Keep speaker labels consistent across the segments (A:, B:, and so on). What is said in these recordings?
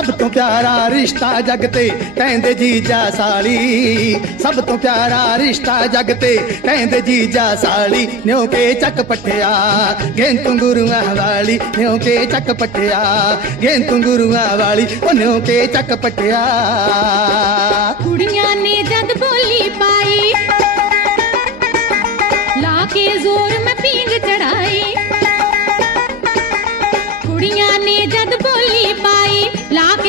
A: ਸਭ ਤੋਂ ਪਿਆਰਾ ਰਿਸ਼ਤਾ ਜਗ ਤੇ ਕਹਿੰਦੇ ਜੀਜਾ ਸਾਲੀ ਸਭ ਤੋਂ ਪਿਆਰਾ ਰਿਸ਼ਤਾ ਜਗ ਤੇ ਕਹਿੰਦੇ ਜੀਜਾ ਸਾਲੀ ਨਿਉ ਕੇ ਚੱਕ ਪਟਿਆ ਗੇਂ ਤੂੰ ਗੁਰੂਆਂ ਵਾਲੀ ਨਿਉ ਕੇ ਚੱਕ ਪਟਿਆ ਗੇਂ ਤੂੰ ਗੁਰੂਆਂ ਵਾਲੀ ਉਹ ਨਿਉ ਕੇ ਚੱਕ ਪਟਿਆ
B: ਕੁੜੀਆਂ ਨੇ ਜਦ ਬੋਲੀ ਪਾਈ ਲਾ ਕੇ ਜ਼ੋਰ ਮੈਂ ਪੀਂਗ ਚੜਾਈ ਕੁੜੀਆਂ ਨੇ ਜਦ ਬੋਲੀ ਪਾਈ ਲਾ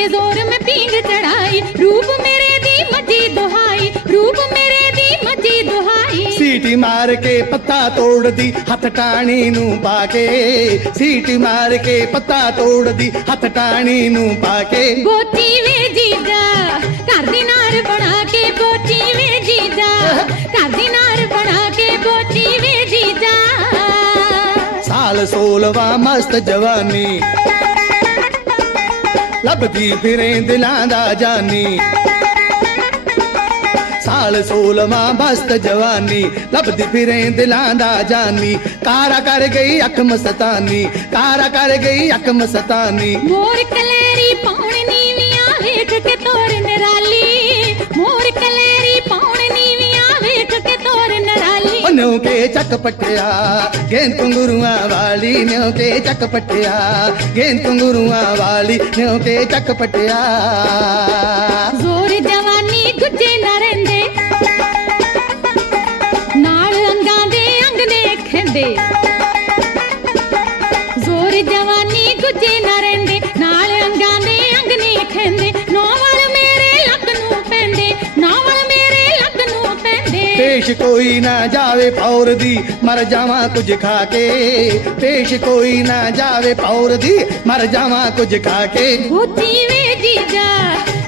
B: ਕੇ ਜ਼ੋਰ ਮੈਂ ਪੀਂਗ ਚੜਾਈ ਰੂਪ ਮੇਰੇ ਦੀ ਮੱਜੀ ਦੁਹਾਈ ਰੂਪ ਮੇਰੇ ਦੀ ਮੱਜੀ ਦੁਹਾਈ
A: ਸੀਟੀ ਮਾਰ ਕੇ ਪੱਤਾ ਤੋੜਦੀ ਹੱਥ ਟਾਣੀ ਨੂੰ ਪਾ ਕੇ ਸੀਟੀ ਮਾਰ ਕੇ ਪੱਤਾ ਤੋੜਦੀ ਹੱਥ ਟਾਣੀ ਨੂੰ ਪਾ ਕੇ
B: ਬੋਚੀ ਵੇ ਜੀਜਾ ਘਰ ਦੀ ਨਾਰ ਬਣਾ ਕੇ ਬੋਚੀ ਵੇ ਜੀਜਾ ਘਰ ਦੀ ਨਾਰ ਬਣਾ ਕੇ ਬੋਚੀ ਵੇ ਜੀਜਾ
A: ਸਾਲ ਸੋਲਵਾ ਮਸਤ ਜਵਾਨੀ ਲੱਭਦੀ ਫਿਰੇ ਦਿਲਾਂ ਦਾ ਜਾਨੀ। ਸਾਲ ਸੋਲਵਾ ਮਸਤ ਜਵਾਨੀ ਲੱਭਦੀ ਫਿਰੇ ਦਿਲਾਂ ਦਾ ਜਾਨੀ। ਕਾਰਾ ਕਰ ਗਈ ਅੱਖ ਮਸਤਾਨੀ ਕਾਰਾ ਕਰ ਗਈ ਅੱਖ ਮਸਤਾਨੀ
B: ਮੋਰ ਕਲੈਰੀ ਪਾਉਣ ਨੀਵੀਆਂ ਵੇਖ ਕੇ ਤੋਰ ਨਰਾਲੀ ਮੋਰ ਨਰਾਲੀ
A: ਕੇ ਚੱਕ ਪਟਿਆ ਗੇਂ ਤੁੰਗਰੂਆਂ ਵਾਲੀ ਨਿਉ ਕੇ ਚੱਕ ਪਟਿਆ ਗੇਂ ਤੁੰਗਰੂਆਂ ਵਾਲੀ ਨਿਉ ਕੇ ਚੱਕ ਪਟਿਆ।
B: ਜ਼ੋਰ ਜਵਾਨੀ ਗੁੱਜੇ ਨਾ ਰਹਿੰਦੇ, ਨਾਲ ਅੰਗਾਂ ਦੇ ਅੰਗ ਨੇ ਖੰਦੇ ਜ਼ੋਰ ਜਵਾਨੀ ਗੁੱਜੇ ਨਾ ਰਹਿੰਦੇ।
A: ਪੇਸ਼ ਕੋਈ ਨਾ ਜਾਵੇ ਪੌਰ ਦੀ ਮਰ ਜਾਵਾਂ ਕੁਝ ਖਾ ਕੇ। ਪੇਸ਼ ਕੋਈ ਨਾ ਜਾਵੇ ਪੌਰ ਦੀ ਮਰ ਜਾਵਾਂ ਕੁਝ ਖਾ ਕੇ।
B: ਬੋਚੀ ਵੇ ਜੀਜਾ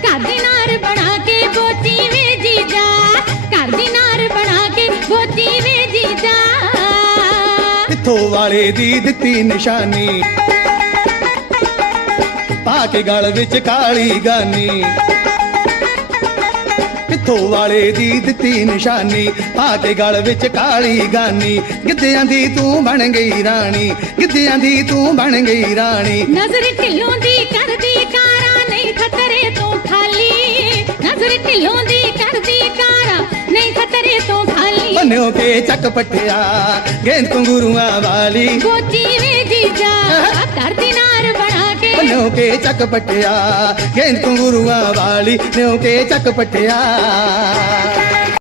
B: ਘਰ ਦੀ ਨਾਰ ਬਣਾ ਕੇ ਬੋਚੀ ਵੇ ਜੀਜਾ ਘਰ ਦੀ ਨਾਰ ਬਣਾ ਕੇ ਬੋਚੀ ਵੇ ਜੀਜਾ
A: ਕਿੱਥੋਂ ਵਾਲੇ ਦੀ ਦਿੱਤੀ ਨਿਸ਼ਾਨੀ? ਪਾ ਕੇ ਗਲ ਵਿੱਚ ਕਾਲੀ ਗਾਨੀ। ਕਿੱਥੋਂ ਵਾਲੇ ਦੀ ਦਿੱਤੀ ਨਿਸ਼ਾਨੀ ਪਾ ਕੇ ਗਲ ਵਿੱਚ ਕਾਲੀ ਗਾਨੀ। ਗਿੱਧਿਆਂ ਦੀ ਤੂੰ ਬਣ ਗਈ ਰਾਣੀ ਗਿੱਧਿਆਂ ਦੀ ਤੂੰ ਬਣ ਗਈ ਰਾਣੀ।
B: ਨਜ਼ਰ ਢਿੱਲੋਂ ਦੀ ਕਰਦੀ ਕਾਰਾ ਨਹੀਂ ਖਤਰੇ ਤੋਂ ਖਾਲੀ। ਨਜ਼ਰ ਢਿੱਲੋਂ ਦੀ ਕਰਦੀ ਕਾਰਾ ਨਹੀਂ ਖਤਰੇ ਤੋਂ ਖਾਲੀ।
A: ਬੰਨਿਓ ਕੇ ਚੱਕ ਪਟਿਆ ਗੇਂਦ ਗੁਰੂਆਂ ਵਾਲੀ।
B: ਬੋਚੀ ਵੇ ਘਰ ਦੀ ਨਾਰ ਬਣਾ
A: ਚੱਕ ਪਟਿਆ ਗੇਂਦ ਗੁਰੂਆਂ ਵਾਲੀ ਨਿਉ ਕੇ ਚੱਕ ਪਟਿਆ।